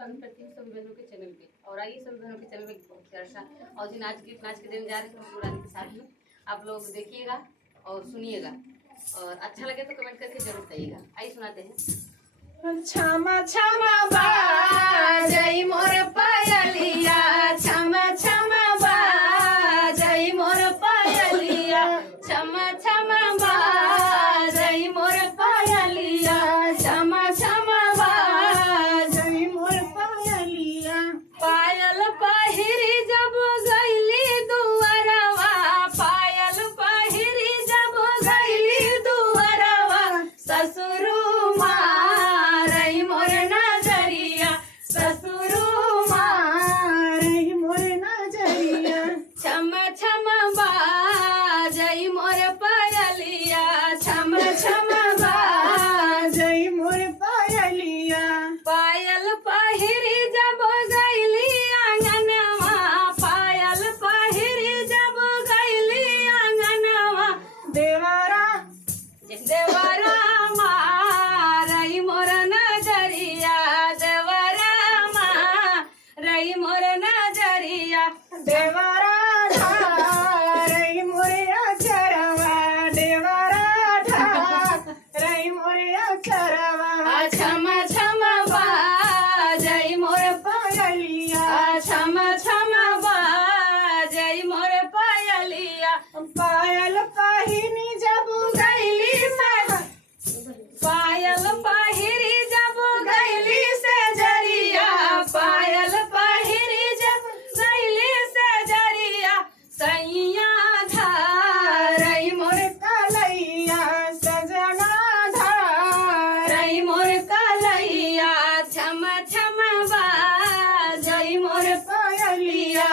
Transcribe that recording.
स्वागत करती हूँ सभी बहनों के चैनल पे। और आइए सभी बहनों के चैनल में बहुत चर्चा और जिन आज गीत नाच के देने जा रहे हैं मुस्कुराने के साथ में आप लोग देखिएगा और सुनिएगा और अच्छा लगे तो कमेंट करके जरूर कहिएगा। आइए सुनाते हैं। क्षमा क्षमा बाजई मोर पायलिया, क्षमा क्षमा बाजई मोर पायलिया, क्षमा क्षमा बाजई मोर पायलिया, क्षमा क्षमा बाजई मोर पायलिया। पायल पहिरी जब गईली दुअरवा, पायल पहिरी जब गईली दुअरवा, ससुरु मारई मोर नजरिया, ससुरु मारई मोर नजरिया। क्षमा क्षमा बाजई मोर पायलिया, क्षमा क्षमा बाजई मोर पायलिया। पायल पहिरी जब गईली आंगनवा, पायल पहिरी जब गईली आंगनवा, देवरा देवरा मारई मोर नजरिया, देवरा मारई मोर नजरिया। देवरा धारई मोर अचरवा, देवरा धारई मोर अचरवा। क्षमा क्षमा बाजई मोर पायलिया, क्षमा क्षमा बाजई मोर पायलिया। पायल पहिनी जब गईली पायल पहिरी जब गईली से जरिया, पायल पहिरी जब गईली से जरिया, सैया धारई मोर कलैया, सजना धारई मोर कलैया। क्षमा क्षमा बाजई मोर पायलिया,